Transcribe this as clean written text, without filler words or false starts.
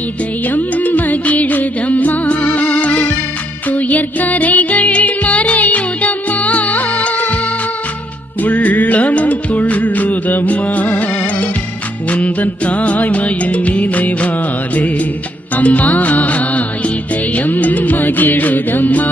இதயம் மகிழுதம்மா துயர்கரைகள் மறையுதம்மா உள்ளமும் துள்ளுதம்மா உந்தன் தாய்மையின் நினைவாலே அம்மா இதயம் மகிழுதம்மா